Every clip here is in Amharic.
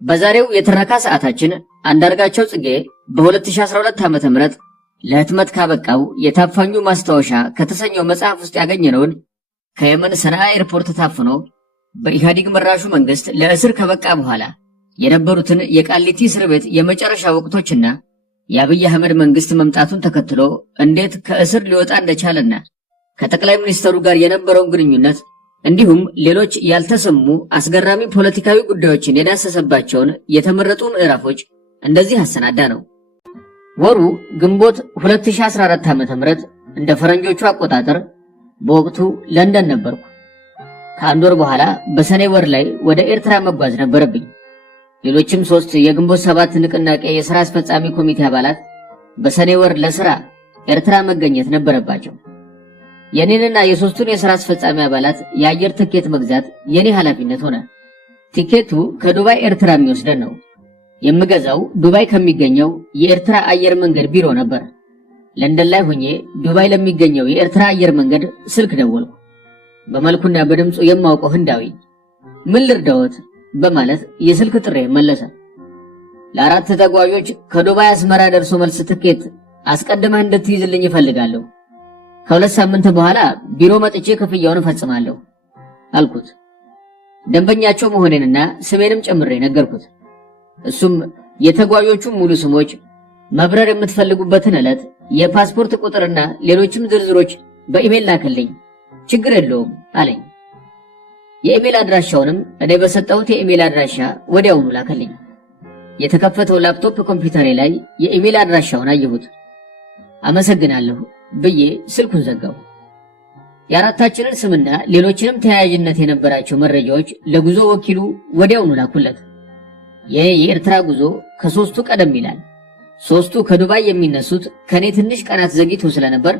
በዛሬው የትረካ ሰዓታችን አንዳርጋቸው ጽጌ በ2012 ዓ.ም ለህትመት ካበቃው የታፋኙ ማስታወሻ ከተሰኘው መጽሐፍ ውስጥ ያገኘነውን ከየመን ሰንዓ ኤርፖርት ታፍኖ በኢህአዴግ መራሹ መንግስት ለእስር ከበቃ በኋላ የነበሩትን የቃሊቲ እስር ቤት የመጨረሻ ወቅቶችና የአብይ አህመድ መንግስት መምጣቱን ተከትሎ እንዴት ከእስር ሊወጣ እንደቻለና ከጠቅላይ ሚኒስትሩ ጋር የነበረውን ግንኙነት እንዲሁም ሌሎች ያልተሰሙ አስገራሚ ፖለቲካዊ ጉዳዮችን የዳሰሰባቸውን የተመረጡ ምዕራፎች እንደዚህ አሰናዳ ነው። ወሩ ግንቦት 2014 ዓ.ም እንደ ፈረንጆቹ አቆጣጠር በወቅቱ ለንደን ነበርኩ። ከአንድ ወር በኋላ በሰኔ ወር ላይ ወደ ኤርትራ መጓዝ ነበረብኝ። ሌሎችም 3 የግንቦት 7 ንቅናቄ የሥራ አስፈጻሚ ኮሚቴ አባላት በሰኔ ወር ለሥራ ኤርትራ መገኘት ነበረባቸው። የኔንና የሶስቱን የሥራ አስፈጻሚ አባላት የአየር ትኬት መግዛት የኔ ኃላፊነት ሆነ። ቲኬቱ ከዱባይ ኤርትራ የሚወስደን ነው። የምገዛው ዱባይ ከሚገኘው የኤርትራ አየር መንገድ ቢሮ ነበር። ለንደን ላይ ሆኜ ዱባይ ለሚገኘው የኤርትራ አየር መንገድ ስልክ ደወልኩ። በመልኩና በድምፁ የማውቀው ህንዳዊ ምን ልርዳዎት በማለት የስልክ ጥሪ መለሰ። ለ4 ተጓዦች ከዱባይ አስመራ ደርሶ መልስ ትኬት አስቀድመህ እንድትይዝልኝ እፈልጋለሁ። ከ2 ሳምንት በኋላ ቢሮ መጥቼ ክፍያውን እፈጽማለሁ አልኩት። ደንበኛቸው መሆኔንና ስሜንም ጨምሬ ነገርኩት። እሱም የተጓዦቹን ሙሉ ስሞች፣ መብረር የምትፈልጉበትን ዕለት፣ የፓስፖርት ቁጥርና ሌሎችም ዝርዝሮች በኢሜል ላክልኝ፣ ችግር የለውም አለኝ። የኢሜል አድራሻውንም እኔ በሰጠሁት የኢሜል አድራሻ ወዲያውኑ ላከልኝ። የተከፈተው ላፕቶፕ ኮምፒውተሬ ላይ የኢሜል አድራሻውን አየሁት። አመሰግናለሁ ብዬ ስልኩን ዘጋው። የአራታችንን ስምና ሌሎችንም ተያያዥነት የነበራቸው መረጃዎች ለጉዞ ወኪሉ ወዲያውኑ ላኩለት። የኤርትራ ጉዞ ከ3ቱ ቀደም ይላል። 3ቱ ከዱባይ የሚነሱት ከኔ ትንሽ ቀናት ዘግይቶ ስለነበር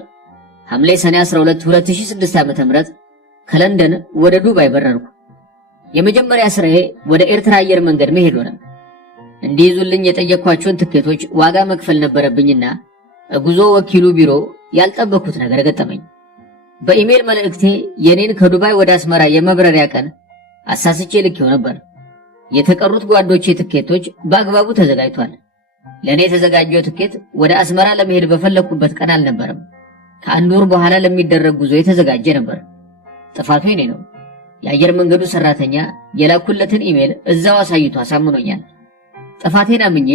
ሐምሌ ሰኔ 12 2006 ዓ.ም ከለንደን ወደ ዱባይ በረርኩ። የመጀመሪያ ስራዬ ወደ ኤርትራ አየር መንገድ መሄድ ሆነ። እንዲይዙልኝ የጠየኳቸውን ትኬቶች ዋጋ መክፈል ነበረብኝና ጉዞ ወኪሉ ቢሮ ያልጠበኩት ነገር ገጠመኝ። በኢሜል መልእክቴ የኔን ከዱባይ ወደ አስመራ የመብረሪያ ቀን አሳስቼ ልኬው ነበር። የተቀሩት ጓዶቼ ትኬቶች በአግባቡ ተዘጋጅቷል። ለኔ የተዘጋጀው ትኬት ወደ አስመራ ለመሄድ በፈለኩበት ቀን አልነበረም። ከአንድ ወር በኋላ ለሚደረግ ጉዞ የተዘጋጀ ነበር። ጥፋቱ የኔ ነው። የአየር መንገዱ ሰራተኛ የላኩለትን ኢሜል እዛው አሳይቶ አሳምኖኛል። ጥፋቴን አምኜ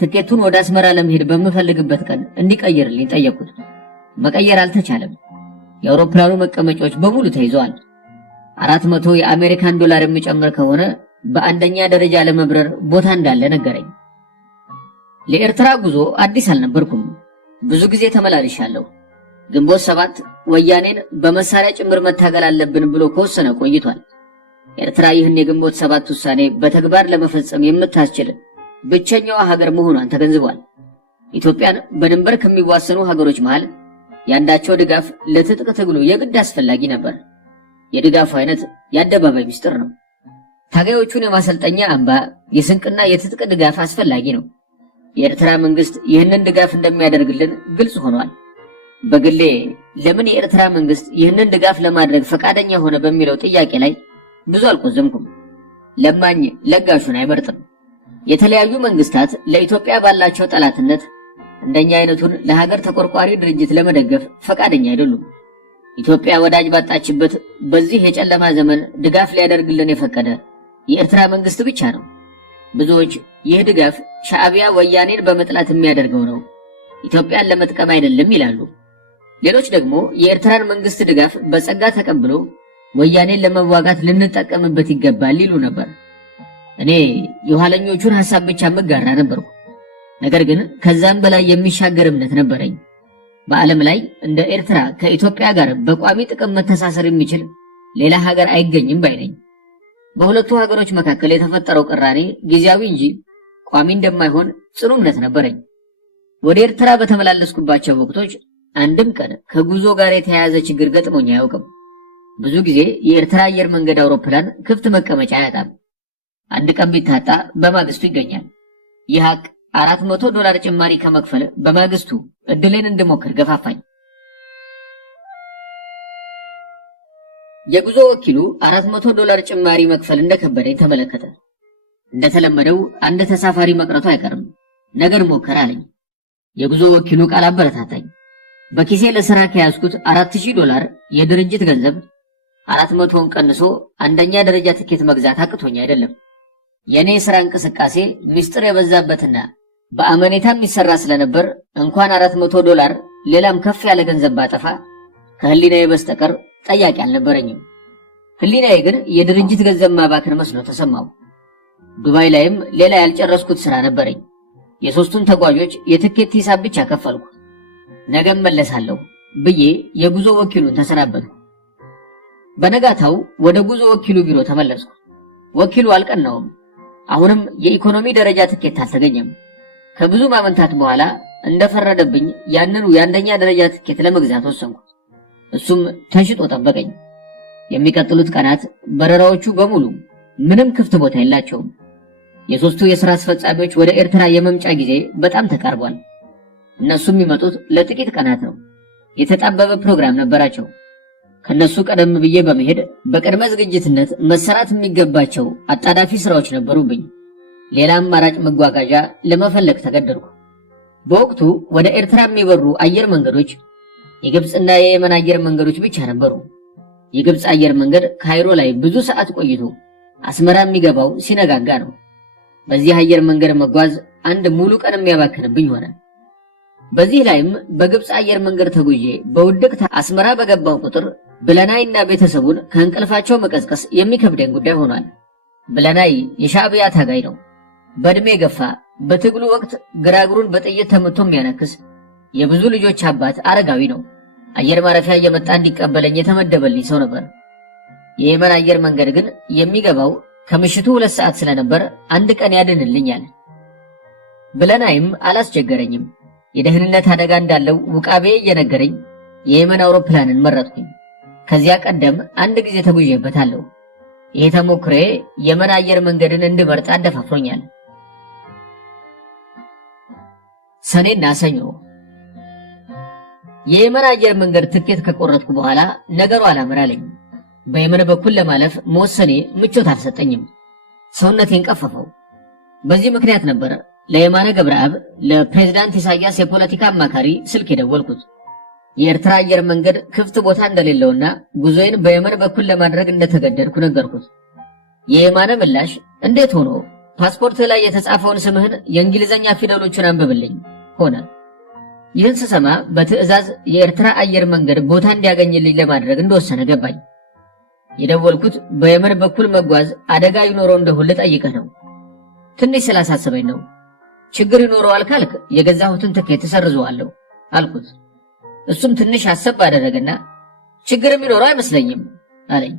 ትኬቱን ወደ አስመራ ለመሄድ በምፈልግበት ቀን እንዲቀይርልኝ ጠየቅኩት። መቀየር አልተቻለም። የአውሮፕላኑ መቀመጫዎች በሙሉ ተይዘዋል። 400 የአሜሪካን ዶላር የሚጨምር ከሆነ በአንደኛ ደረጃ ለመብረር ቦታ እንዳለ ነገረኝ። ለኤርትራ ጉዞ አዲስ አልነበርኩም። ብዙ ጊዜ ተመላልሻለሁ። ግንቦት 7 ወያኔን በመሳሪያ ጭምር መታገል አለብን ብሎ ከወሰነ ቆይቷል። ኤርትራ ይህን የግንቦት 7 ውሳኔ በተግባር ለመፈጸም የምታስችል ብቸኛዋ ሀገር መሆኗን ተገንዝቧል። ኢትዮጵያን በድንበር ከሚዋሰኑ ሀገሮች መሃል ያንዳቸው ድጋፍ ለትጥቅ ትግሉ የግድ አስፈላጊ ነበር። የድጋፉ አይነት የአደባባይ ምስጢር ነው። ታጋዮቹን የማሰልጠኛ አምባ፣ የስንቅና የትጥቅ ድጋፍ አስፈላጊ ነው። የኤርትራ መንግስት ይህንን ድጋፍ እንደሚያደርግልን ግልጽ ሆኗል። በግሌ ለምን የኤርትራ መንግስት ይህንን ድጋፍ ለማድረግ ፈቃደኛ ሆነ በሚለው ጥያቄ ላይ ብዙ አልቆዘምኩም። ለማኝ ለጋሹን አይመርጥም። የተለያዩ መንግስታት ለኢትዮጵያ ባላቸው ጠላትነት እንደኛ አይነቱን ለሀገር ተቆርቋሪ ድርጅት ለመደገፍ ፈቃደኛ አይደሉም። ኢትዮጵያ ወዳጅ ባጣችበት በዚህ የጨለማ ዘመን ድጋፍ ሊያደርግልን የፈቀደ የኤርትራ መንግስት ብቻ ነው። ብዙዎች ይህ ድጋፍ ሻዕቢያ ወያኔን በመጥላት የሚያደርገው ነው፣ ኢትዮጵያን ለመጥቀም አይደለም ይላሉ። ሌሎች ደግሞ የኤርትራን መንግስት ድጋፍ በጸጋ ተቀብሎ ወያኔን ለመዋጋት ልንጠቀምበት ይገባል ይሉ ነበር። እኔ የኋለኞቹን ሐሳብ ብቻ መጋራ ነበርኩ። ነገር ግን ከዛም በላይ የሚሻገር እምነት ነበረኝ። በዓለም ላይ እንደ ኤርትራ ከኢትዮጵያ ጋር በቋሚ ጥቅም መተሳሰር የሚችል ሌላ ሀገር አይገኝም ባይ ነኝ። በሁለቱ ሀገሮች መካከል የተፈጠረው ቅራኔ ጊዜያዊ እንጂ ቋሚ እንደማይሆን ጽኑ እምነት ነበረኝ። ወደ ኤርትራ በተመላለስኩባቸው ወቅቶች አንድም ቀን ከጉዞ ጋር የተያያዘ ችግር ገጥሞኝ አያውቅም። ብዙ ጊዜ የኤርትራ አየር መንገድ አውሮፕላን ክፍት መቀመጫ አያጣም። አንድ ቀን ቢታጣ በማግስቱ ይገኛል። ይህ ሀቅ $400 ጭማሪ ከመክፈል በማግስቱ እድሌን እንድሞክር ገፋፋኝ። የጉዞ ወኪሉ $400 ጭማሪ መክፈል እንደከበደኝ ተመለከተ። እንደተለመደው አንድ ተሳፋሪ መቅረቱ አይቀርም፣ ነገር ሞከር አለኝ። የጉዞ ወኪሉ ቃል አበረታታኝ። በኪሴ ለሥራ ከያዝኩት $4000 የድርጅት ገንዘብ 400ን ቀንሶ አንደኛ ደረጃ ትኬት መግዛት አቅቶኝ አይደለም። የኔ የሥራ እንቅስቃሴ ምስጢር የበዛበትና በአመኔታ የሚሰራ ስለነበር እንኳን $400 ሌላም ከፍ ያለ ገንዘብ ባጠፋ ከህሊናዬ በስተቀር ጠያቂ አልነበረኝም። ህሊናዬ ግን የድርጅት ገንዘብ ማባከን መስሎ ተሰማው። ዱባይ ላይም ሌላ ያልጨረስኩት ሥራ ነበረኝ። የሶስቱን ተጓዦች የትኬት ሂሳብ ብቻ ከፈልኩ። ነገም መለሳለሁ ብዬ የጉዞ ወኪሉን ተሰናበትኩ። በነጋታው ወደ ጉዞ ወኪሉ ቢሮ ተመለስኩ። ወኪሉ አልቀናውም። አሁንም የኢኮኖሚ ደረጃ ትኬት አልተገኘም። ከብዙ ማመንታት በኋላ እንደፈረደብኝ ያንኑ የአንደኛ ደረጃ ትኬት ለመግዛት ወሰንኩ። እሱም ተሽጦ ጠበቀኝ። የሚቀጥሉት ቀናት በረራዎቹ በሙሉ ምንም ክፍት ቦታ የላቸውም። የሶስቱ የሥራ አስፈጻሚዎች ወደ ኤርትራ የመምጫ ጊዜ በጣም ተቃርቧል። እነሱ የሚመጡት ለጥቂት ቀናት ነው። የተጣበበ ፕሮግራም ነበራቸው። ከነሱ ቀደም ብዬ በመሄድ በቅድመ ዝግጅትነት መሰራት የሚገባቸው አጣዳፊ ስራዎች ነበሩብኝ። ሌላ አማራጭ መጓጓዣ ለመፈለግ ተገደድኩ። በወቅቱ ወደ ኤርትራ የሚበሩ አየር መንገዶች የግብፅና የየመን አየር መንገዶች ብቻ ነበሩ። የግብፅ አየር መንገድ ካይሮ ላይ ብዙ ሰዓት ቆይቶ አስመራ የሚገባው ሲነጋጋ ነው። በዚህ አየር መንገድ መጓዝ አንድ ሙሉ ቀን የሚያባክንብኝ ሆነ። በዚህ ላይም በግብፅ አየር መንገድ ተጉዤ በውድቅት አስመራ በገባው ቁጥር ብለናይና ቤተሰቡን ከእንቅልፋቸው መቀስቀስ የሚከብደኝ ጉዳይ ሆኗል። ብለናይ የሻዕቢያ ታጋይ ነው። በእድሜ ገፋ፣ በትግሉ ወቅት ግራግሩን በጥይት ተመቶ የሚያነክስ የብዙ ልጆች አባት አረጋዊ ነው። አየር ማረፊያ እየመጣ እንዲቀበለኝ የተመደበልኝ ሰው ነበር። የየመን አየር መንገድ ግን የሚገባው ከምሽቱ 2 ሰዓት ስለነበር አንድ ቀን ያድንልኛል። ብለናይም አላስቸገረኝም። የደህንነት አደጋ እንዳለው ውቃቤ እየነገረኝ የየመን አውሮፕላንን መረጥኩኝ። ከዚያ ቀደም አንድ ጊዜ ተጉዤበታለሁ። ይሄ ተሞክሮዬ የመን አየር መንገድን እንድመርጥ አደፋፍሮኛል። ሰኔና ሰኞ የየመን አየር መንገድ ትኬት ከቆረጥኩ በኋላ ነገሩ አላመራለኝ። በየመን በኩል ለማለፍ መወሰኔ ምቾት አልሰጠኝም። ሰውነቴን ቀፈፈው። በዚህ ምክንያት ነበር ለየማነ ገብረአብ ለፕሬዝዳንት ኢሳያስ የፖለቲካ አማካሪ ስልክ የደወልኩት። የኤርትራ አየር መንገድ ክፍት ቦታ እንደሌለውና ጉዞዬን በየመን በኩል ለማድረግ እንደተገደድኩ ነገርኩት። የየማነ ምላሽ እንዴት ሆኖ ፓስፖርት ላይ የተጻፈውን ስምህን የእንግሊዘኛ ፊደሎችን አንብብልኝ ሆነ። ይህን ስሰማ በትዕዛዝ የኤርትራ አየር መንገድ ቦታ እንዲያገኝልኝ ለማድረግ እንደወሰነ ገባኝ። የደወልኩት በየመን በኩል መጓዝ አደጋ ይኖረው እንደሆነ ልጠይቅህ ነው። ትንሽ ስላሳሰበኝ ነው። ችግር ይኖረዋል ካልክ የገዛሁትን ትኬት እሰርዘዋለሁ አልኩት። እሱም ትንሽ አሰብ አደረገና ችግር የሚኖረው አይመስለኝም አለኝ።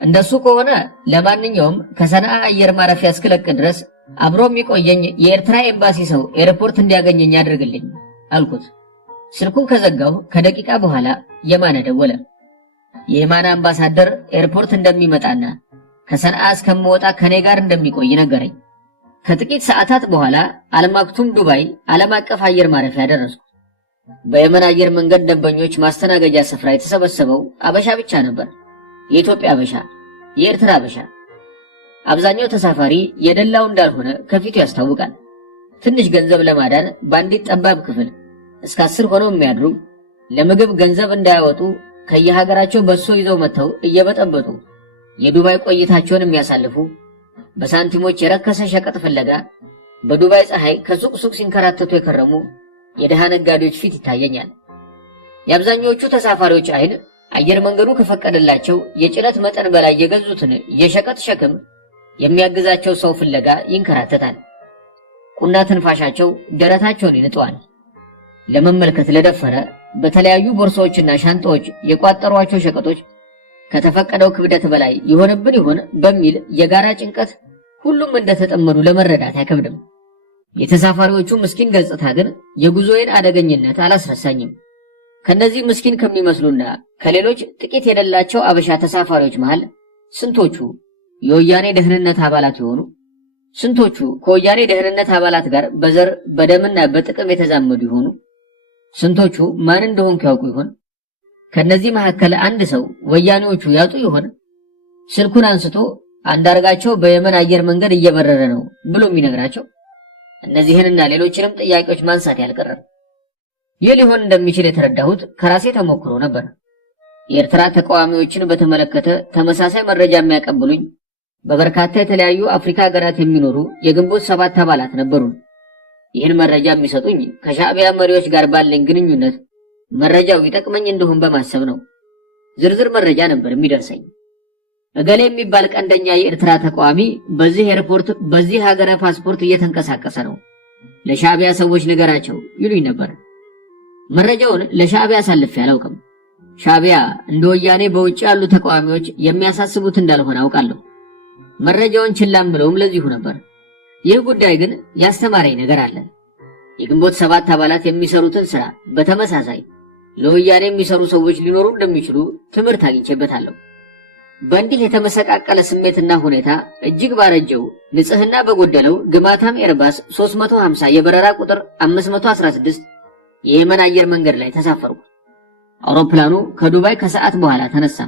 እንደሱ ከሆነ ለማንኛውም ከሰንዓ አየር ማረፊያ እስክለቅ ድረስ አብሮ የሚቆየኝ የኤርትራ ኤምባሲ ሰው ኤርፖርት እንዲያገኘኝ አድርግልኝ አልኩት። ስልኩን ከዘጋው ከደቂቃ በኋላ የማነ ደወለ። የየማነ አምባሳደር ኤርፖርት እንደሚመጣና ከሰንዓ እስከምወጣ ከኔ ጋር እንደሚቆይ ነገረኝ። ከጥቂት ሰዓታት በኋላ አልማክቱም ዱባይ ዓለም አቀፍ አየር ማረፊያ ደረስኩ። በየመን አየር መንገድ ደንበኞች ማስተናገጃ ስፍራ የተሰበሰበው አበሻ ብቻ ነበር። የኢትዮጵያ አበሻ፣ የኤርትራ አበሻ። አብዛኛው ተሳፋሪ የደላው እንዳልሆነ ከፊቱ ያስታውቃል። ትንሽ ገንዘብ ለማዳን በአንዲት ጠባብ ክፍል እስከ 10 ሆነው የሚያድሩ፣ ለምግብ ገንዘብ እንዳያወጡ ከየሀገራቸው በሶ ይዘው መጥተው እየበጠበጡ የዱባይ ቆይታቸውን የሚያሳልፉ፣ በሳንቲሞች የረከሰ ሸቀጥ ፍለጋ በዱባይ ፀሐይ ከሱቅ ሱቅ ሲንከራተቱ የከረሙ የደሃ ነጋዴዎች ፊት ይታየኛል። የአብዛኞቹ ተሳፋሪዎች አይን አየር መንገዱ ከፈቀደላቸው የጭነት መጠን በላይ የገዙትን የሸቀጥ ሸክም የሚያግዛቸው ሰው ፍለጋ ይንከራተታል። ቁና ትንፋሻቸው ደረታቸውን ይንጠዋል። ለመመልከት ለደፈረ በተለያዩ ቦርሳዎችና ሻንጣዎች የቋጠሯቸው ሸቀጦች ከተፈቀደው ክብደት በላይ ይሆንብን ይሆን በሚል የጋራ ጭንቀት ሁሉም እንደተጠመዱ ለመረዳት አይከብድም። የተሳፋሪዎቹ ምስኪን ገጽታ ግን የጉዞዬን አደገኝነት አላስረሳኝም። ከነዚህ ምስኪን ከሚመስሉና ከሌሎች ጥቂት የሌላቸው አበሻ ተሳፋሪዎች መሃል ስንቶቹ የወያኔ ደህንነት አባላት የሆኑ፣ ስንቶቹ ከወያኔ ደህንነት አባላት ጋር በዘር በደምና በጥቅም የተዛመዱ ይሆኑ፣ ስንቶቹ ማን እንደሆንኩ ያውቁ ይሆን? ከነዚህ መካከል አንድ ሰው ወያኔዎቹ ያጡ ይሆን? ስልኩን አንስቶ አንዳርጋቸው በየመን አየር መንገድ እየበረረ ነው ብሎ የሚነግራቸው እነዚህንና ሌሎችንም ጥያቄዎች ማንሳት ያልቀረም። ይህ ሊሆን እንደሚችል የተረዳሁት ከራሴ ተሞክሮ ነበር። የኤርትራ ተቃዋሚዎችን በተመለከተ ተመሳሳይ መረጃ የሚያቀብሉኝ በበርካታ የተለያዩ አፍሪካ ሀገራት የሚኖሩ የግንቦት ሰባት አባላት ነበሩን። ይህን መረጃ የሚሰጡኝ ከሻዕቢያ መሪዎች ጋር ባለኝ ግንኙነት መረጃው ይጠቅመኝ እንደሆን በማሰብ ነው። ዝርዝር መረጃ ነበር የሚደርሰኝ። እገሌ የሚባል ቀንደኛ የኤርትራ ተቃዋሚ በዚህ ኤርፖርት በዚህ ሀገረ ፓስፖርት እየተንቀሳቀሰ ነው፣ ለሻዕቢያ ሰዎች ንገራቸው ይሉኝ ነበር። መረጃውን ለሻዕቢያ አሳልፌ አላውቅም። ሻዕቢያ እንደ ወያኔ በውጭ ያሉ ተቃዋሚዎች የሚያሳስቡት እንዳልሆነ አውቃለሁ። መረጃውን ችላም ብለውም ለዚሁ ነበር። ይህ ጉዳይ ግን ያስተማረኝ ነገር አለ። የግንቦት ሰባት አባላት የሚሰሩትን ስራ በተመሳሳይ ለወያኔ የሚሰሩ ሰዎች ሊኖሩ እንደሚችሉ ትምህርት አግኝቼበታለሁ። በእንዲህ የተመሰቃቀለ ስሜትና ሁኔታ እጅግ ባረጀው ንጽህና በጎደለው ግማታም ኤርባስ 350 የበረራ ቁጥር 516 የየመን አየር መንገድ ላይ ተሳፈርኩ። አውሮፕላኑ ከዱባይ ከሰዓት በኋላ ተነሳ።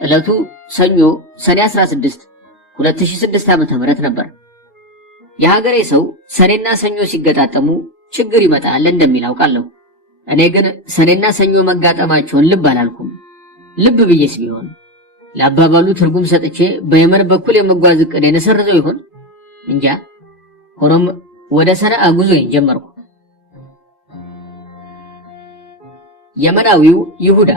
ዕለቱ ሰኞ ሰኔ 16 2006 ዓ.ም ነበር። የሀገሬ ሰው ሰኔና ሰኞ ሲገጣጠሙ ችግር ይመጣል እንደሚል አውቃለሁ። እኔ ግን ሰኔና ሰኞ መጋጠማቸውን ልብ አላልኩም። ልብ ብዬስ ቢሆን ለአባባሉ ትርጉም ሰጥቼ በየመን በኩል የመጓዝ ዕቅዴን እሰርዘው ይሆን እንጃ። ሆኖም ወደ ሰነአ ጉዞዬን ጀመርኩ። የመናዊው ይሁዳ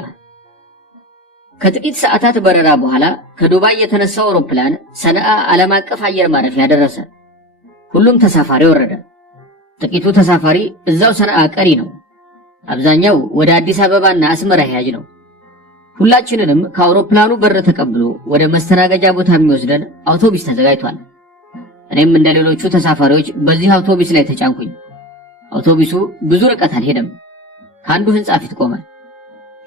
ከጥቂት ሰዓታት በረራ በኋላ ከዱባይ የተነሳው አውሮፕላን ሰነአ ዓለም አቀፍ አየር ማረፊያ ደረሰ። ሁሉም ተሳፋሪ ወረደ። ጥቂቱ ተሳፋሪ እዛው ሰነአ ቀሪ ነው። አብዛኛው ወደ አዲስ አበባና አስመራ ሄያጅ ነው። ሁላችንንም ከአውሮፕላኑ በር ተቀብሎ ወደ መስተናገጃ ቦታ የሚወስደን አውቶቡስ ተዘጋጅቷል። እኔም እንደ ሌሎቹ ተሳፋሪዎች በዚህ አውቶቡስ ላይ ተጫንኩኝ። አውቶቡሱ ብዙ ርቀት አልሄደም። ከአንዱ ህንጻ ፊት ቆመ።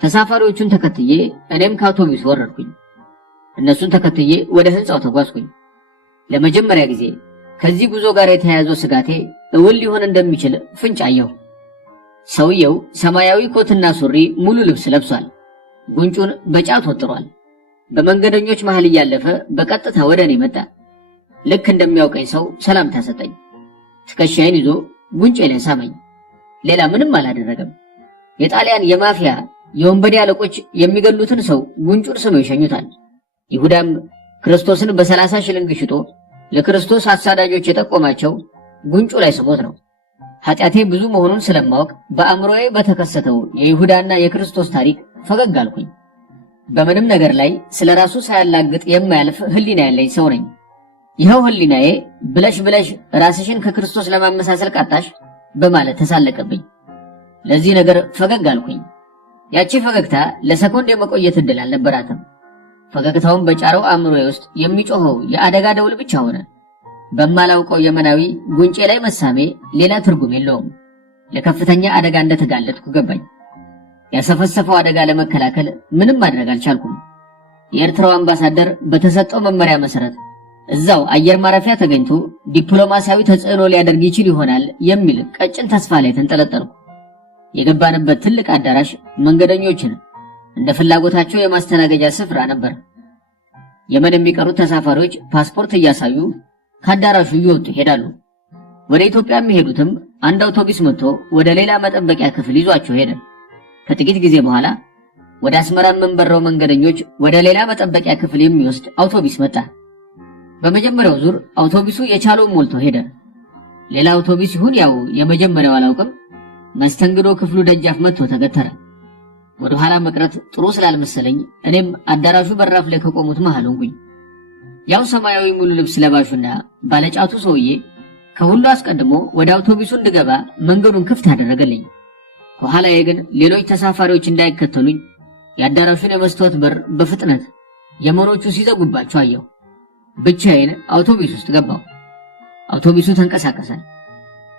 ተሳፋሪዎቹን ተከትዬ እኔም ከአውቶቡስ ወረድኩኝ። እነሱን ተከትዬ ወደ ህንጻው ተጓዝኩኝ። ለመጀመሪያ ጊዜ ከዚህ ጉዞ ጋር የተያያዘው ስጋቴ እውን ሊሆን እንደሚችል ፍንጭ አየሁ። ሰውየው ሰማያዊ ኮትና ሱሪ ሙሉ ልብስ ለብሷል። ጉንጩን በጫት ወጥሯል። በመንገደኞች መሃል እያለፈ በቀጥታ ወደ እኔ መጣ። ልክ እንደሚያውቀኝ ሰው ሰላምታ ሰጠኝ። ትከሻዬን ይዞ ጉንጬ ላይ ሳመኝ። ሌላ ምንም አላደረገም። የጣሊያን የማፊያ የወንበዴ አለቆች የሚገሉትን ሰው ጉንጩን ስመው ይሸኙታል። ይሁዳም ክርስቶስን በ30 ሽልንግ ሽጦ ለክርስቶስ አሳዳጆች የጠቆማቸው ጉንጩ ላይ ስሞት ነው። ኃጢአቴ ብዙ መሆኑን ስለማወቅ በአእምሮዬ በተከሰተው የይሁዳና የክርስቶስ ታሪክ ፈገግ አልኩኝ። በምንም ነገር ላይ ስለ ራሱ ሳያላግጥ የማያልፍ ህሊና ያለኝ ሰው ነኝ። ይኸው ህሊናዬ ብለሽ ብለሽ ራስሽን ከክርስቶስ ለማመሳሰል ቃጣሽ በማለት ተሳለቀብኝ። ለዚህ ነገር ፈገግ አልኩኝ። ያቺ ፈገግታ ለሰኮንድ የመቆየት ዕድል አልነበራትም። ፈገግታውን በጫረው አእምሮዬ ውስጥ የሚጮኸው የአደጋ ደውል ብቻ ሆነ። በማላውቀው የመናዊ ጉንጬ ላይ መሳሜ ሌላ ትርጉም የለውም። ለከፍተኛ አደጋ እንደተጋለጥኩ ገባኝ። ያሰፈሰፈው አደጋ ለመከላከል ምንም ማድረግ አልቻልኩም። የኤርትራው አምባሳደር በተሰጠው መመሪያ መሰረት እዛው አየር ማረፊያ ተገኝቶ ዲፕሎማሲያዊ ተጽዕኖ ሊያደርግ ይችል ይሆናል የሚል ቀጭን ተስፋ ላይ ተንጠለጠልኩ። የገባንበት ትልቅ አዳራሽ መንገደኞችን እንደ ፍላጎታቸው የማስተናገጃ ስፍራ ነበር። የመን የሚቀሩት ተሳፋሪዎች ፓስፖርት እያሳዩ ከአዳራሹ እየወጡ ይሄዳሉ። ወደ ኢትዮጵያ የሚሄዱትም አንድ አውቶቡስ መጥቶ ወደ ሌላ መጠበቂያ ክፍል ይዟቸው ሄደ። ከጥቂት ጊዜ በኋላ ወደ አስመራ የምንበረው መንገደኞች ወደ ሌላ መጠበቂያ ክፍል የሚወስድ አውቶቡስ መጣ። በመጀመሪያው ዙር አውቶቡሱ የቻለውን ሞልቶ ሄደ። ሌላ አውቶቡስ ይሁን ያው የመጀመሪያው አላውቅም፣ መስተንግዶ ክፍሉ ደጃፍ መጥቶ ተገተረ። ወደ ኋላ መቅረት ጥሩ ስላልመሰለኝ እኔም አዳራሹ በራፍ ላይ ከቆሙት መሃል ሆንኩኝ። ያው ሰማያዊ ሙሉ ልብስ ለባሹና ባለጫቱ ሰውዬ ከሁሉ አስቀድሞ ወደ አውቶቡሱ እንድገባ መንገዱን ክፍት አደረገልኝ። ከኋላዬ ግን ሌሎች ተሳፋሪዎች እንዳይከተሉኝ የአዳራሹን የመስታወት በር በፍጥነት የመኖቹ ሲዘጉባቸው አየሁ። ብቻዬን አውቶቡስ ውስጥ ገባሁ። አውቶቡሱ ተንቀሳቀሰ።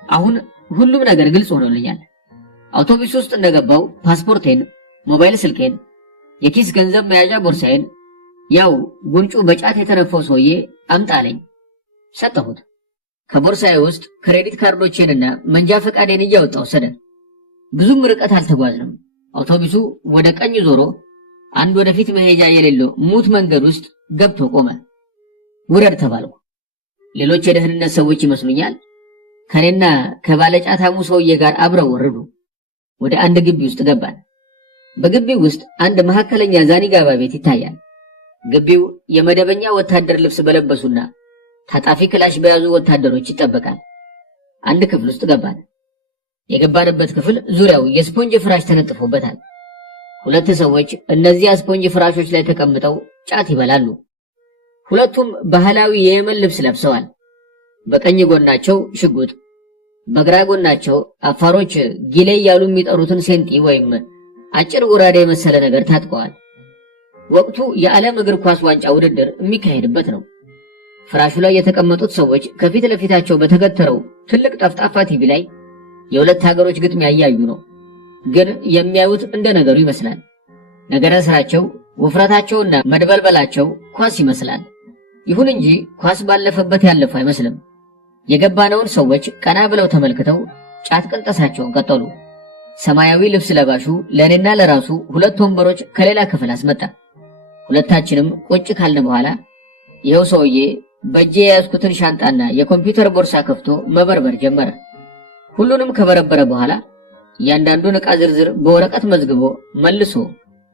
አሁን ሁሉም ነገር ግልጽ ሆኖልኛል። አውቶቡስ ውስጥ እንደገባው ፓስፖርቴን፣ ሞባይል ስልኬን፣ የኪስ ገንዘብ መያዣ ቦርሳዬን ያው ጉንጩ በጫት የተነፈው ሰውዬ አምጣለኝ። ሰጠሁት። ከቦርሳዬ ውስጥ ክሬዲት ካርዶቼንና መንጃ ፈቃዴን እያወጣ ወሰደ። ብዙም ርቀት አልተጓዝንም። አውቶቡሱ ወደ ቀኝ ዞሮ አንድ ወደፊት መሄጃ የሌለው ሙት መንገድ ውስጥ ገብቶ ቆመ። ውረድ ተባልኩ። ሌሎች የደህንነት ሰዎች ይመስሉኛል ከኔና ከባለጫታሙ ሰውዬ ጋር አብረው ወረዱ። ወደ አንድ ግቢ ውስጥ ገባን። በግቢው ውስጥ አንድ መካከለኛ ዛኒጋባ ቤት ይታያል። ግቢው የመደበኛ ወታደር ልብስ በለበሱና ታጣፊ ክላሽ በያዙ ወታደሮች ይጠበቃል። አንድ ክፍል ውስጥ ገባን። የገባንበት ክፍል ዙሪያው የስፖንጅ ፍራሽ ተነጥፎበታል። ሁለት ሰዎች እነዚያ ስፖንጅ ፍራሾች ላይ ተቀምጠው ጫት ይበላሉ። ሁለቱም ባህላዊ የየመን ልብስ ለብሰዋል። በቀኝ ጎናቸው ሽጉጥ፣ በግራ ጎናቸው አፋሮች ጊሌ እያሉ የሚጠሩትን ሴንቲ ወይም አጭር ጎራዴ የመሰለ ነገር ታጥቀዋል። ወቅቱ የዓለም እግር ኳስ ዋንጫ ውድድር የሚካሄድበት ነው። ፍራሹ ላይ የተቀመጡት ሰዎች ከፊት ለፊታቸው በተገተረው ትልቅ ጠፍጣፋ ቲቪ ላይ የሁለት ሀገሮች ግጥሚያ እያዩ ነው። ግን የሚያዩት እንደ ነገሩ ይመስላል። ነገረ ስራቸው፣ ውፍረታቸውና መድበልበላቸው ኳስ ይመስላል። ይሁን እንጂ ኳስ ባለፈበት ያለፉ አይመስልም። የገባነውን ሰዎች ቀና ብለው ተመልክተው ጫት ቅንጠሳቸውን ቀጠሉ። ሰማያዊ ልብስ ለባሹ ለእኔና ለራሱ ሁለት ወንበሮች ከሌላ ክፍል አስመጣ። ሁለታችንም ቁጭ ካልን በኋላ ይኸው ሰውዬ በእጄ የያዝኩትን ሻንጣና የኮምፒውተር ቦርሳ ከፍቶ መበርበር ጀመረ። ሁሉንም ከበረበረ በኋላ እያንዳንዱን ዕቃ ዝርዝር በወረቀት መዝግቦ መልሶ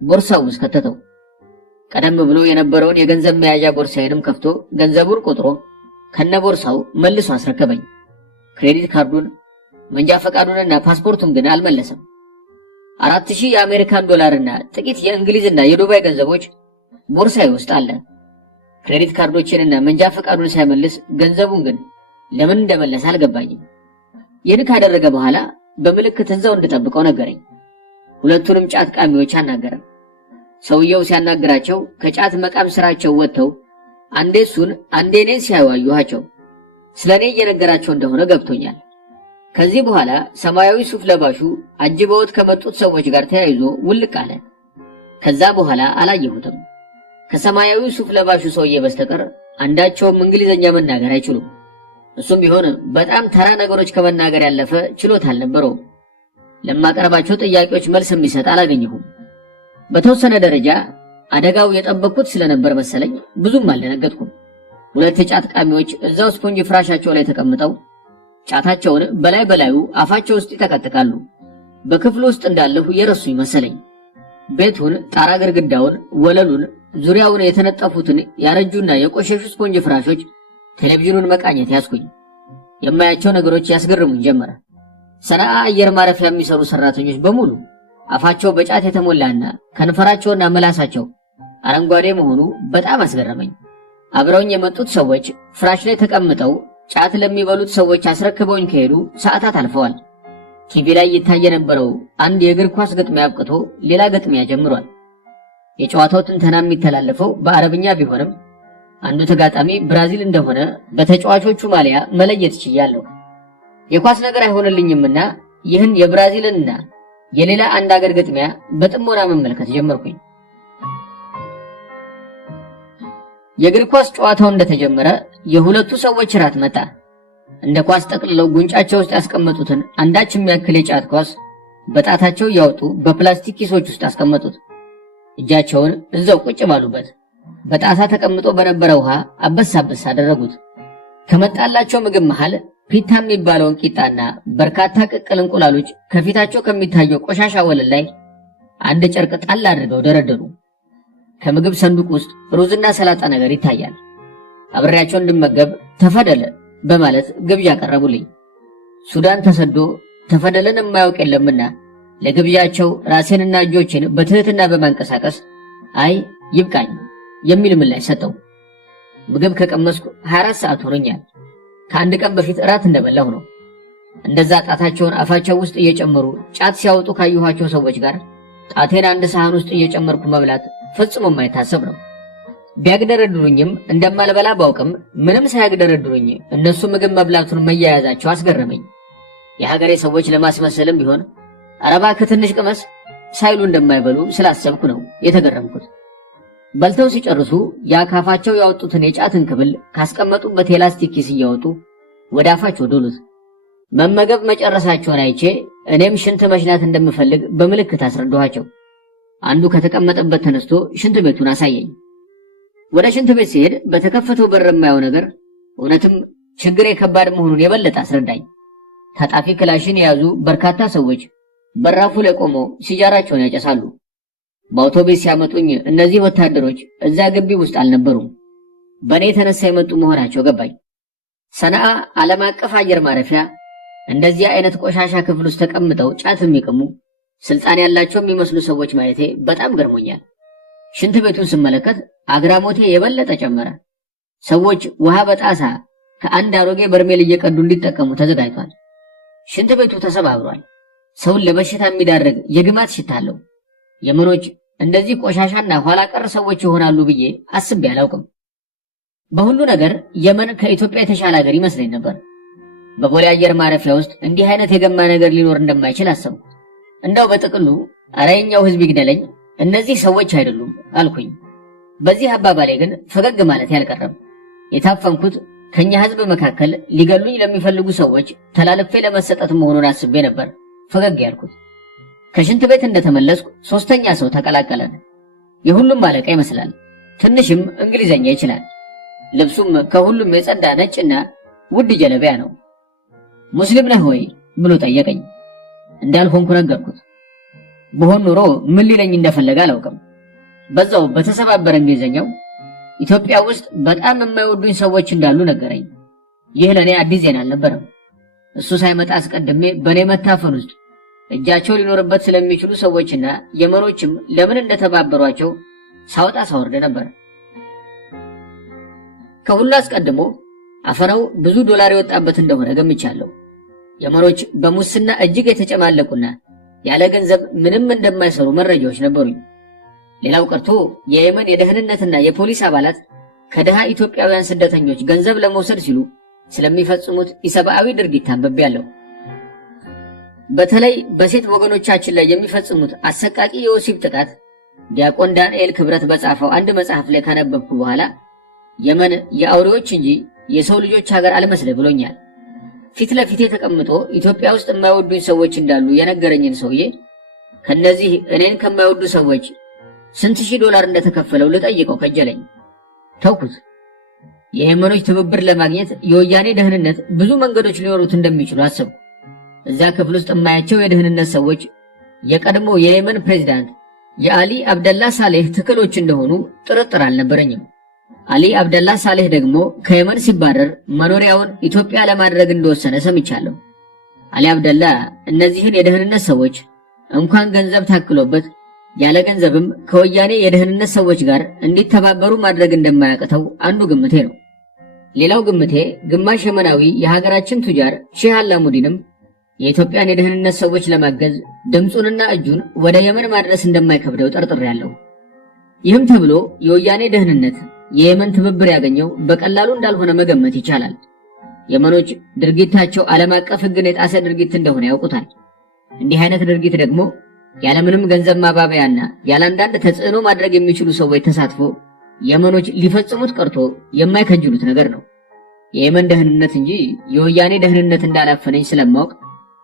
ቦርሳው ውስጥ ከተተው። ቀደም ብሎ የነበረውን የገንዘብ መያዣ ቦርሳዬንም ከፍቶ ገንዘቡን ቆጥሮ ከነቦርሳው መልሶ አስረከበኝ። ክሬዲት ካርዱን፣ መንጃ ፈቃዱንና ፓስፖርቱን ግን አልመለሰም። 4000 የአሜሪካን ዶላርና ጥቂት የእንግሊዝና የዱባይ ገንዘቦች ቦርሳዬ ውስጥ አለ። ክሬዲት ካርዶችንና መንጃ ፈቃዱን ሳይመልስ ገንዘቡን ግን ለምን እንደመለሰ አልገባኝም። ይህን ካደረገ በኋላ በምልክት እዛው እንድጠብቀው ነገረኝ። ሁለቱንም ጫት ቃሚዎች አናገረም። ሰውየው ሲያናግራቸው ከጫት መቃም ስራቸው ወጥተው አንዴ እሱን አንዴ እኔን ሲያዩዋዩኋቸው ስለኔ እየነገራቸው እንደሆነ ገብቶኛል። ከዚህ በኋላ ሰማያዊ ሱፍ ለባሹ አጅበውት ከመጡት ሰዎች ጋር ተያይዞ ውልቅ አለ። ከዛ በኋላ አላየሁትም። ከሰማያዊ ሱፍ ለባሹ ሰውዬ በስተቀር አንዳቸውም እንግሊዘኛ መናገር አይችሉም። እሱም ቢሆን በጣም ተራ ነገሮች ከመናገር ያለፈ ችሎታ አልነበረውም። ለማቀርባቸው ጥያቄዎች መልስ የሚሰጥ አላገኘሁም። በተወሰነ ደረጃ አደጋው የጠበቅኩት ስለነበር መሰለኝ ብዙም አልደነገጥኩም። ሁለት የጫት ቃሚዎች እዛው ስፖንጅ ፍራሻቸው ላይ ተቀምጠው ጫታቸውን በላይ በላዩ አፋቸው ውስጥ ይጠቀጥቃሉ። በክፍሉ ውስጥ እንዳለሁ የረሱኝ መሰለኝ። ቤቱን፣ ጣራ ግድግዳውን፣ ወለሉን፣ ዙሪያውን የተነጠፉትን ያረጁና የቆሸሹ ስፖንጅ ፍራሾች፣ ቴሌቪዥኑን መቃኘት ያስኩኝ። የማያቸው ነገሮች ያስገርሙኝ ጀመረ። ሰነአ አየር ማረፊያ የሚሰሩ ሰራተኞች በሙሉ አፋቸው በጫት የተሞላና ከንፈራቸውና መላሳቸው አረንጓዴ መሆኑ በጣም አስገረመኝ። አብረውኝ የመጡት ሰዎች ፍራሽ ላይ ተቀምጠው ጫት ለሚበሉት ሰዎች አስረክበውኝ ከሄዱ ሰዓታት አልፈዋል። ቲቪ ላይ ይታይ የነበረው አንድ የእግር ኳስ ግጥሚያ አብቅቶ ሌላ ግጥሚያ ጀምሯል። የጨዋታው ትንተና የሚተላለፈው በአረብኛ ቢሆንም አንዱ ተጋጣሚ ብራዚል እንደሆነ በተጫዋቾቹ ማሊያ መለየት ችያለሁ። የኳስ ነገር አይሆንልኝምና ይህን የብራዚልንና የሌላ አንድ አገር ግጥሚያ በጥሞና መመልከት ጀመርኩኝ። የእግር ኳስ ጨዋታው እንደተጀመረ የሁለቱ ሰዎች ራት መጣ። እንደ ኳስ ጠቅልለው ጉንጫቸው ውስጥ ያስቀመጡትን አንዳች የሚያክል የጫት ኳስ በጣታቸው እያወጡ በፕላስቲክ ኪሶች ውስጥ አስቀመጡት። እጃቸውን እዛው ቁጭ ባሉበት በጣሳ ተቀምጦ በነበረ ውሃ አበስ አበስ አደረጉት። ከመጣላቸው ምግብ መሃል ፒታ የሚባለውን ቂጣና በርካታ ቅቅል እንቁላሎች ከፊታቸው ከሚታየው ቆሻሻ ወለል ላይ አንድ ጨርቅ ጣል አድርገው ደረደሩ። ከምግብ ሰንዱቅ ውስጥ ሩዝና ሰላጣ ነገር ይታያል። አብሬያቸው እንድመገብ ተፈደለ በማለት ግብዣ ቀረቡልኝ። ሱዳን ተሰዶ ተፈደለን የማያውቅ የለምና ለግብዣቸው ራሴንና እጆችን በትህትና በማንቀሳቀስ አይ ይብቃኝ የሚል ምላሽ ሰጠው። ምግብ ከቀመስኩ 24 ሰዓት ሆኖኛል። ከአንድ ቀን በፊት እራት እንደበላሁ ነው። እንደዛ ጣታቸውን አፋቸው ውስጥ እየጨመሩ ጫት ሲያወጡ ካየኋቸው ሰዎች ጋር ጣቴን አንድ ሳህን ውስጥ እየጨመርኩ መብላት ፈጽሞ የማይታሰብ ነው። ቢያግደረድሩኝም እንደማልበላ ባውቅም ምንም ሳያግደረድሩኝ እነሱ ምግብ መብላቱን መያያዛቸው አስገረመኝ። የሀገሬ ሰዎች ለማስመሰልም ቢሆን ኧረ እባክህ ትንሽ ቅመስ ሳይሉ እንደማይበሉ ስላሰብኩ ነው የተገረምኩት። በልተው ሲጨርሱ ያካፋቸው ያወጡትን የጫትን ክብል ካስቀመጡበት የላስቲክ ኪስ እያወጡ ወደ አፋቸው ዶሉት። መመገብ መጨረሳቸውን አይቼ እኔም ሽንት መሽናት እንደምፈልግ በምልክት አስረዳኋቸው። አንዱ ከተቀመጠበት ተነስቶ ሽንት ቤቱን አሳየኝ። ወደ ሽንት ቤት ሲሄድ በተከፈተው በር የማየው ነገር እውነትም ችግሬ ከባድ መሆኑን የበለጠ አስረዳኝ። ታጣፊ ክላሽን የያዙ በርካታ ሰዎች በራፉ ላይ ቆመው ሲጃራቸውን ያጨሳሉ። በአውቶቡስ ሲያመጡኝ እነዚህ ወታደሮች እዛ ግቢ ውስጥ አልነበሩም። በእኔ የተነሳ የመጡ መሆናቸው ገባኝ። ሰነአ ዓለም አቀፍ አየር ማረፊያ እንደዚህ አይነት ቆሻሻ ክፍል ውስጥ ተቀምጠው ጫት የሚቅሙ ስልጣን ያላቸው የሚመስሉ ሰዎች ማየቴ በጣም ገርሞኛል። ሽንት ቤቱን ስመለከት አግራሞቴ የበለጠ ጨመረ። ሰዎች ውሃ በጣሳ ከአንድ አሮጌ በርሜል እየቀዱ እንዲጠቀሙ ተዘጋጅቷል። ሽንት ቤቱ ተሰባብሯል። ሰውን ለበሽታ የሚዳርግ የግማት ሽታ አለው። የመኖች እንደዚህ ቆሻሻና ኋላ ቀር ሰዎች ይሆናሉ ብዬ አስቤ አላውቅም። በሁሉ ነገር የመን ከኢትዮጵያ የተሻለ ሀገር ይመስለኝ ነበር። በቦሌ አየር ማረፊያ ውስጥ እንዲህ አይነት የገማ ነገር ሊኖር እንደማይችል አሰብኩ። እንዳው በጥቅሉ ኧረ የኛው ህዝብ ይግደለኝ፣ እነዚህ ሰዎች አይደሉም አልኩኝ። በዚህ አባባሌ ግን ፈገግ ማለት ያልቀረም። የታፈንኩት ከኛ ህዝብ መካከል ሊገሉኝ ለሚፈልጉ ሰዎች ተላልፌ ለመሰጠት መሆኑን አስቤ ነበር ፈገግ ያልኩት። ከሽንት ቤት እንደተመለስኩ ሶስተኛ ሰው ተቀላቀለን። የሁሉም አለቃ ይመስላል። ትንሽም እንግሊዘኛ ይችላል። ልብሱም ከሁሉም የጸዳ ነጭና ውድ ጀለቢያ ነው። ሙስሊም ነህ ወይ ብሎ ጠየቀኝ። እንዳልሆንኩ ነገርኩት። በሆን ኖሮ ምን ሊለኝ እንደፈለገ አላውቅም። በዛው በተሰባበረ እንግሊዘኛው ኢትዮጵያ ውስጥ በጣም የማይወዱኝ ሰዎች እንዳሉ ነገረኝ። ይህ ለኔ አዲስ ዜና አልነበረም። እሱ ሳይመጣ አስቀድሜ በኔ መታፈን ውስጥ እጃቸው ሊኖርበት ስለሚችሉ ሰዎችና የመኖችም ለምን እንደተባበሯቸው ሳወጣ ሳወርድ ነበር። ከሁሉ አስቀድሞ አፈናው ብዙ ዶላር የወጣበት እንደሆነ ገምቻለሁ። የመኖች በሙስና እጅግ የተጨማለቁና ያለ ገንዘብ ምንም እንደማይሰሩ መረጃዎች ነበሩኝ። ሌላው ቀርቶ የየመን የደህንነትና የፖሊስ አባላት ከደሃ ኢትዮጵያውያን ስደተኞች ገንዘብ ለመውሰድ ሲሉ ስለሚፈጽሙት ኢሰብአዊ ድርጊት አንብቤያለሁ። በተለይ በሴት ወገኖቻችን ላይ የሚፈጽሙት አሰቃቂ የወሲብ ጥቃት ዲያቆን ዳንኤል ክብረት በጻፈው አንድ መጽሐፍ ላይ ካነበብኩ በኋላ የመን የአውሬዎች እንጂ የሰው ልጆች ሀገር አልመስል ብሎኛል። ፊት ለፊቴ ተቀምጦ ኢትዮጵያ ውስጥ የማይወዱኝ ሰዎች እንዳሉ የነገረኝን ሰውዬ ከነዚህ እኔን ከማይወዱ ሰዎች ስንት ሺህ ዶላር እንደተከፈለው ልጠይቀው ከጀለኝ። ተውኩት። የየመኖች ትብብር ለማግኘት የወያኔ ደህንነት ብዙ መንገዶች ሊኖሩት እንደሚችሉ አሰብኩ። እዚያ ክፍል ውስጥ የማያቸው የደህንነት ሰዎች የቀድሞ የየመን ፕሬዝዳንት የአሊ አብደላ ሳሌህ ትክሎች እንደሆኑ ጥርጥር አልነበረኝም። አሊ አብደላ ሳሌህ ደግሞ ከየመን ሲባረር መኖሪያውን ኢትዮጵያ ለማድረግ እንደወሰነ ሰምቻለሁ። አሊ አብደላ እነዚህን የደህንነት ሰዎች እንኳን ገንዘብ ታክሎበት ያለ ገንዘብም ከወያኔ የደህንነት ሰዎች ጋር እንዲተባበሩ ማድረግ እንደማያቅተው አንዱ ግምቴ ነው። ሌላው ግምቴ ግማሽ የመናዊ የሀገራችን ቱጃር ሼህ አላሙዲንም የኢትዮጵያን የደህንነት ሰዎች ለማገዝ ድምፁንና እጁን ወደ የመን ማድረስ እንደማይከብደው ጠርጥሬያለሁ። ይህም ተብሎ የወያኔ ደህንነት የየመን ትብብር ያገኘው በቀላሉ እንዳልሆነ መገመት ይቻላል። የመኖች ድርጊታቸው ዓለም አቀፍ ሕግን የጣሰ ድርጊት እንደሆነ ያውቁታል። እንዲህ አይነት ድርጊት ደግሞ ያለምንም ገንዘብ ማባበያና ያለአንዳንድ ተጽዕኖ ማድረግ የሚችሉ ሰዎች ተሳትፎ የመኖች ሊፈጽሙት ቀርቶ የማይከጅሉት ነገር ነው። የየመን ደህንነት እንጂ የወያኔ ደህንነት እንዳላፈነኝ ስለማወቅ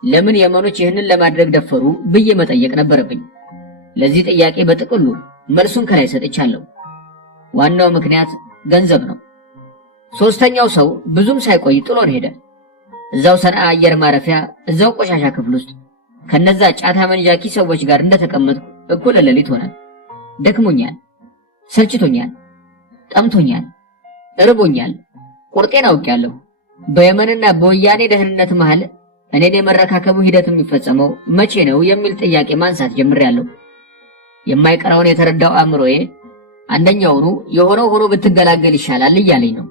ለምን የመኖች ይህንን ለማድረግ ደፈሩ ብዬ መጠየቅ ነበረብኝ። ለዚህ ጥያቄ በጥቅሉ መልሱን ከላይ ሰጥቻለሁ። ዋናው ምክንያት ገንዘብ ነው። ሶስተኛው ሰው ብዙም ሳይቆይ ጥሎን ሄደ። እዛው ሰንዓ አየር ማረፊያ እዛው ቆሻሻ ክፍል ውስጥ ከነዛ ጫታ መንጃኪ ሰዎች ጋር እንደተቀመጥኩ እኩለ ሌሊት ሆነ። ደክሞኛል፣ ሰልችቶኛል፣ ጠምቶኛል፣ እርቦኛል። ቁርጤን አውቄያለሁ። በየመንና በወያኔ ደህንነት መሃል እኔን የመረካከቡ ሂደት የሚፈጸመው መቼ ነው የሚል ጥያቄ ማንሳት ጀምሬያለሁ። የማይቀረውን የተረዳው አእምሮዬ አንደኛውኑ የሆነው ሆኖ ብትገላገል ይሻላል እያለኝ ነው።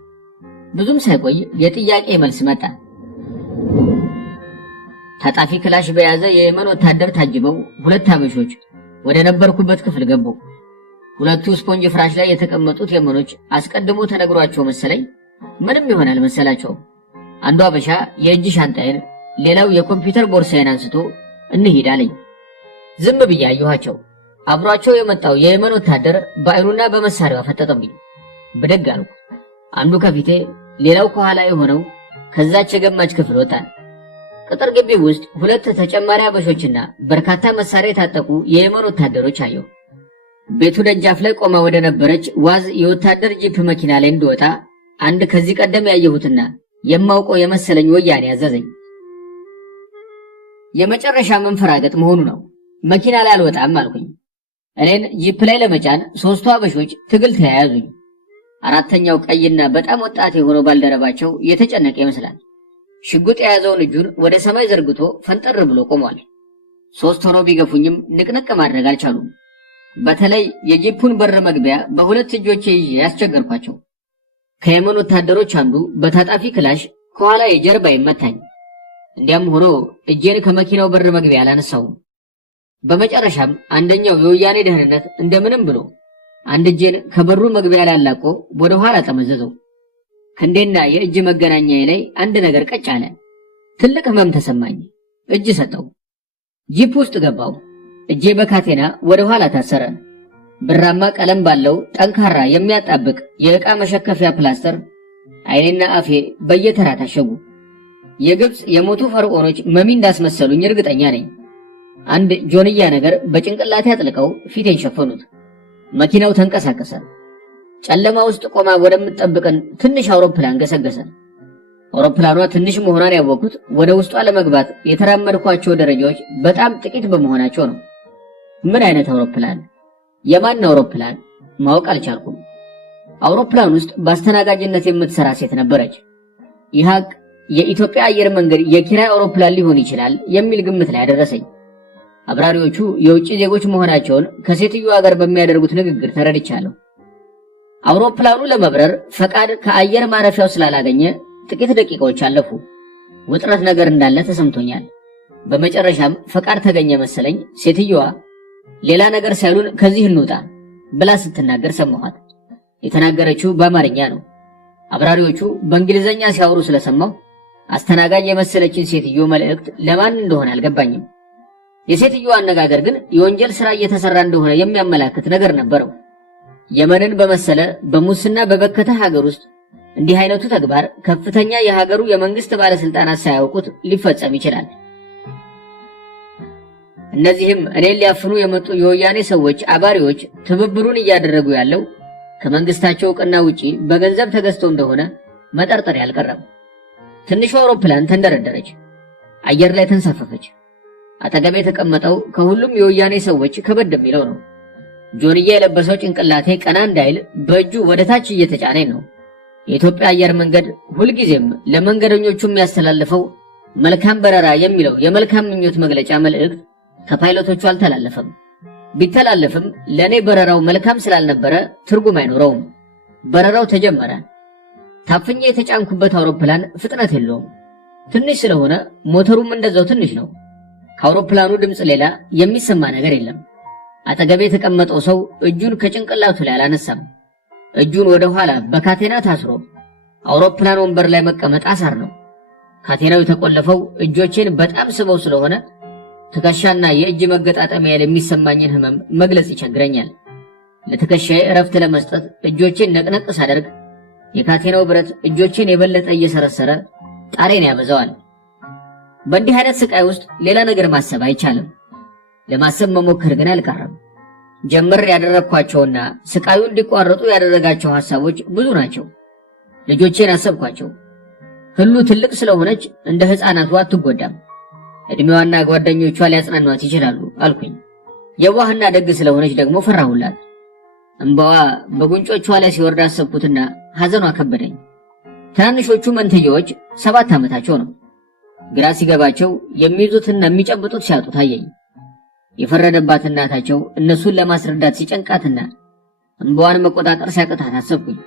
ብዙም ሳይቆይ የጥያቄ መልስ መጣ። ታጣፊ ክላሽ በያዘ የየመን ወታደር ታጅበው ሁለት አበሾች ወደ ነበርኩበት ክፍል ገቡ። ሁለቱ ስፖንጅ ፍራሽ ላይ የተቀመጡት የመኖች አስቀድሞ ተነግሯቸው መሰለኝ ምንም ይሆናል መሰላቸው። አንዱ አበሻ የእጅ ሻንጣዬን፣ ሌላው የኮምፒውተር ቦርሳዬን አንስቶ እንሂድ አለኝ። ዝም ብዬ አየኋቸው። አብሯቸው የመጣው የየመን ወታደር በአይኑና በመሳሪያው አፈጠጠብኝ። ብድግ አልኩ። አንዱ ከፊቴ ሌላው ከኋላ የሆነው ከዛች የገማች ክፍል ወጣን። ቅጥር ግቢ ውስጥ ሁለት ተጨማሪ አበሾችና በርካታ መሳሪያ የታጠቁ የየመን ወታደሮች አየሁ። ቤቱ ደጃፍ ላይ ቆማ ወደ ነበረች ዋዝ የወታደር ጂፕ መኪና ላይ እንደወጣ አንድ ከዚህ ቀደም ያየሁትና የማውቀው የመሰለኝ ወያኔ አዘዘኝ። የመጨረሻ መንፈራገጥ መሆኑ ነው። መኪና ላይ አልወጣም አልኩኝ። እኔን ጂፕ ላይ ለመጫን ሶስቱ አበሾች ትግል ተያያዙኝ። አራተኛው ቀይና በጣም ወጣት የሆነው ባልደረባቸው የተጨነቀ ይመስላል። ሽጉጥ የያዘውን እጁን ወደ ሰማይ ዘርግቶ ፈንጠር ብሎ ቆሟል። ሶስት ሆነው ቢገፉኝም ንቅንቅ ማድረግ አልቻሉም። በተለይ የጂፑን በር መግቢያ በሁለት እጆቼ ይዤ ያስቸገርኳቸው። ከየመን ወታደሮች አንዱ በታጣፊ ክላሽ ከኋላ የጀርባ ይመታኝ። እንዲያም ሆኖ እጄን ከመኪናው በር መግቢያ አላነሳውም። በመጨረሻም አንደኛው የወያኔ ደህንነት እንደምንም ብሎ አንድ እጄን ከበሩ መግቢያ ላይ አላቆ ወደ ኋላ ጠመዘዘው። ክንዴና የእጅ መገናኛዬ ላይ አንድ ነገር ቀጭ አለ። ትልቅ ህመም ተሰማኝ። እጅ ሰጠው። ጂፕ ውስጥ ገባው። እጄ በካቴና ወደ ኋላ ታሰረ። ብራማ ቀለም ባለው ጠንካራ የሚያጣብቅ የዕቃ መሸከፊያ ፕላስተር ዓይኔና አፌ በየተራ ታሸጉ። የግብፅ የሞቱ ፈርዖኖች መሚ እንዳስመሰሉኝ እርግጠኛ ነኝ። አንድ ጆንያ ነገር በጭንቅላቴ አጥልቀው ፊቴን ሸፈኑት። መኪናው ተንቀሳቀሰ። ጨለማ ውስጥ ቆማ ወደምትጠብቀን ትንሽ አውሮፕላን ገሰገሰ። አውሮፕላኗ ትንሽ መሆኗን ያወቅኩት ወደ ውስጧ ለመግባት የተራመድኳቸው ደረጃዎች በጣም ጥቂት በመሆናቸው ነው። ምን አይነት አውሮፕላን? የማን አውሮፕላን? ማወቅ አልቻልኩም። አውሮፕላን ውስጥ በአስተናጋጅነት የምትሰራ ሴት ነበረች። ይህ ሀቅ የኢትዮጵያ አየር መንገድ የኪራይ አውሮፕላን ሊሆን ይችላል የሚል ግምት ላይ ያደረሰኝ። አብራሪዎቹ የውጭ ዜጎች መሆናቸውን ከሴትዮዋ ጋር በሚያደርጉት ንግግር ተረድቻለሁ። አውሮፕላኑ ለመብረር ፈቃድ ከአየር ማረፊያው ስላላገኘ ጥቂት ደቂቃዎች አለፉ። ውጥረት ነገር እንዳለ ተሰምቶኛል። በመጨረሻም ፈቃድ ተገኘ መሰለኝ። ሴትዮዋ ሌላ ነገር ሳይሉን ከዚህ እንውጣ ብላ ስትናገር ሰማኋት። የተናገረችው በአማርኛ ነው። አብራሪዎቹ በእንግሊዘኛ ሲያወሩ ስለሰማሁ አስተናጋጅ የመሰለችን ሴትዮ መልእክት ለማን እንደሆነ አልገባኝም። የሴትዮዋ አነጋገር ግን የወንጀል ሥራ እየተሰራ እንደሆነ የሚያመላክት ነገር ነበረው። የመንን በመሰለ በሙስና በበከተ ሀገር ውስጥ እንዲህ አይነቱ ተግባር ከፍተኛ የሀገሩ የመንግስት ባለስልጣናት ሳያውቁት ሊፈጸም ይችላል። እነዚህም እኔን ሊያፍኑ የመጡ የወያኔ ሰዎች አባሪዎች ትብብሩን እያደረጉ ያለው ከመንግስታቸው ዕውቅና ውጪ በገንዘብ ተገዝተው እንደሆነ መጠርጠር ያልቀረም። ትንሿ አውሮፕላን ተንደረደረች፣ አየር ላይ ተንሳፈፈች። አጠገቤ የተቀመጠው ከሁሉም የወያኔ ሰዎች ከበድ የሚለው ነው። ጆንያ የለበሰው ጭንቅላቴ ቀና እንዳይል በእጁ ወደ ታች እየተጫነኝ ነው። የኢትዮጵያ አየር መንገድ ሁልጊዜም ለመንገደኞቹ የሚያስተላልፈው መልካም በረራ የሚለው የመልካም ምኞት መግለጫ መልእክት ከፓይለቶቹ አልተላለፈም። ቢተላለፍም ለእኔ በረራው መልካም ስላልነበረ ትርጉም አይኖረውም። በረራው ተጀመረ። ታፍኜ የተጫንኩበት አውሮፕላን ፍጥነት የለውም። ትንሽ ስለሆነ ሞተሩም እንደዛው ትንሽ ነው። ከአውሮፕላኑ ድምፅ ሌላ የሚሰማ ነገር የለም። አጠገቤ የተቀመጠው ሰው እጁን ከጭንቅላቱ ላይ አላነሳም። እጁን ወደ ኋላ በካቴና ታስሮ አውሮፕላን ወንበር ላይ መቀመጥ አሳር ነው። ካቴናው የተቆለፈው እጆቼን በጣም ስበው ስለሆነ ትከሻና የእጅ መገጣጠሚያ የሚሰማኝን ህመም መግለጽ ይቸግረኛል። ለትከሻዬ እረፍት ለመስጠት እጆቼን ነቅነቅ ሳደርግ የካቴናው ብረት እጆቼን የበለጠ እየሰረሰረ ጣሬን ያበዛዋል። በእንዲህ አይነት ስቃይ ውስጥ ሌላ ነገር ማሰብ አይቻልም። ለማሰብ መሞከር ግን አልቀረም። ጀምር ያደረግኳቸውና ስቃዩ እንዲቋረጡ ያደረጋቸው ሐሳቦች ብዙ ናቸው። ልጆቼን አሰብኳቸው። ሁሉ ትልቅ ስለሆነች እንደ ሕፃናቱ አትጎዳም። እድሜዋና ጓደኞቿ ሊያጽናኗት ይችላሉ አልኩኝ። የዋህና ደግ ስለሆነች ደግሞ ፈራሁላት። እንባዋ በጉንጮቿ ላይ ሲወርድ አሰብኩትና ሐዘኗ ከበደኝ። ትናንሾቹ መንትያዎች 7 ዓመታቸው ነው። ግራ ሲገባቸው የሚይዙትና የሚጨብጡት ሲያጡ ታየኝ። የፈረደባት እናታቸው እነሱን ለማስረዳት ሲጨንቃትና እንባዋን መቆጣጠር ሲያቅታት አሰብኩኝ።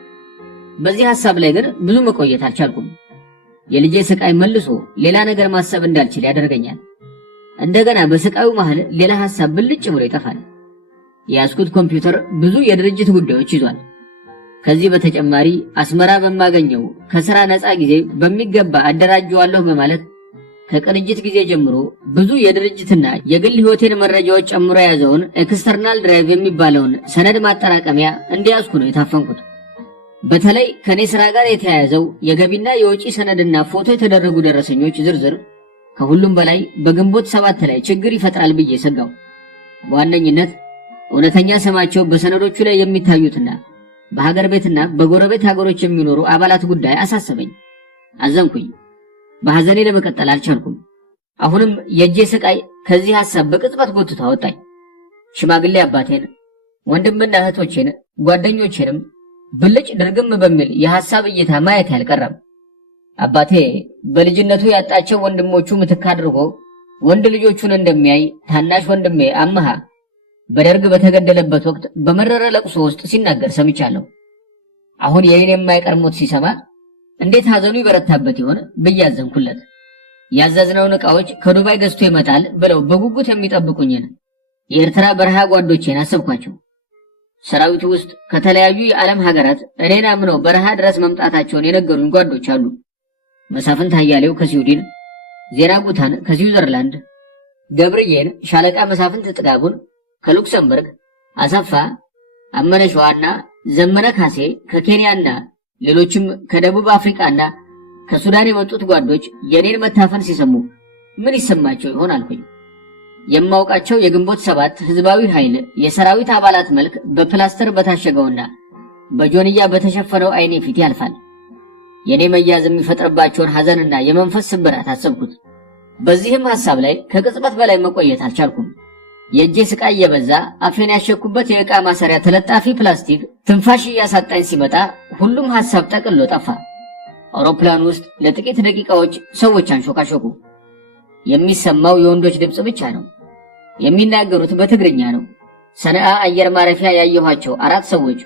በዚህ ሐሳብ ላይ ግን ብዙ መቆየት አልቻልኩም። የልጄ ስቃይ መልሶ ሌላ ነገር ማሰብ እንዳልችል ያደርገኛል። እንደገና በስቃዩ መሃል ሌላ ሐሳብ ብልጭ ብሎ ይጠፋል። የያዝኩት ኮምፒውተር ብዙ የድርጅት ጉዳዮች ይዟል። ከዚህ በተጨማሪ አስመራ በማገኘው ከሥራ ነፃ ጊዜ በሚገባ አደራጀዋለሁ በማለት ከቅንጅት ጊዜ ጀምሮ ብዙ የድርጅትና የግል ሕይወቴን መረጃዎች ጨምሮ የያዘውን ኤክስተርናል ድራይቭ የሚባለውን ሰነድ ማጠራቀሚያ እንዲያዝኩ ነው የታፈንኩት። በተለይ ከኔ ሥራ ጋር የተያያዘው የገቢና የወጪ ሰነድና ፎቶ የተደረጉ ደረሰኞች ዝርዝር ከሁሉም በላይ በግንቦት 7 ላይ ችግር ይፈጥራል ብዬ ሰጋው። በዋነኝነት እውነተኛ ስማቸው በሰነዶቹ ላይ የሚታዩትና በሀገር ቤትና በጎረቤት ሀገሮች የሚኖሩ አባላት ጉዳይ አሳሰበኝ። አዘንኩኝ። በሐዘኔ ለመቀጠል አልቻልኩም። አሁንም የእጄ ስቃይ ከዚህ ሐሳብ በቅጽበት ጎትቶ አወጣኝ። ሽማግሌ አባቴን፣ ወንድምና እህቶቼን፣ ጓደኞቼንም ብልጭ ድርግም በሚል የሐሳብ እይታ ማየት ያልቀረም። አባቴ በልጅነቱ ያጣቸው ወንድሞቹ ምትክ አድርጎ ወንድ ልጆቹን እንደሚያይ ታናሽ ወንድሜ አመሃ በደርግ በተገደለበት ወቅት በመረረ ለቅሶ ውስጥ ሲናገር ሰምቻለሁ። አሁን የኔን የማይቀር ሞት ሲሰማ እንዴት ሐዘኑ ይበረታበት ይሆን ብዬ አዘንኩለት። ያዘዝነውን ዕቃዎች ከዱባይ ገዝቶ ይመጣል ብለው በጉጉት የሚጠብቁኝን የኤርትራ በረሃ ጓዶቼን አሰብኳቸው። ሰራዊቱ ውስጥ ከተለያዩ የዓለም ሀገራት እኔን አምነው በረሃ ድረስ መምጣታቸውን የነገሩኝ ጓዶች አሉ። መሳፍንት አያሌው ከስዊድን፣ ዜና ጉታን ከስዊዘርላንድ፣ ገብርዬን ሻለቃ መሳፍንት ጥጋቡን ከሉክሰምበርግ፣ አሰፋ አመነሸዋና ዘመነ ካሴ ከኬንያና ሌሎችም ከደቡብ አፍሪካና ከሱዳን የመጡት ጓዶች የኔን መታፈን ሲሰሙ ምን ይሰማቸው ይሆን አልኩኝ። የማውቃቸው የግንቦት 7 ህዝባዊ ኃይል የሰራዊት አባላት መልክ በፕላስተር በታሸገውና በጆንያ በተሸፈነው አይኔ ፊት ያልፋል። የኔ መያዝ የሚፈጥርባቸውን ሐዘንና የመንፈስ ስብራት አሰብኩት። በዚህም ሐሳብ ላይ ከቅጽበት በላይ መቆየት አልቻልኩም። የእጄ ስቃይ የበዛ አፌን ያሸኩበት የዕቃ ማሰሪያ ተለጣፊ ፕላስቲክ ትንፋሽ እያሳጣኝ ሲመጣ ሁሉም ሐሳብ ጠቅሎ ጠፋ። አውሮፕላን ውስጥ ለጥቂት ደቂቃዎች ሰዎች አንሾካሾኩ። የሚሰማው የወንዶች ድምፅ ብቻ ነው። የሚናገሩት በትግርኛ ነው። ሰነአ አየር ማረፊያ ያየኋቸው 4 ሰዎች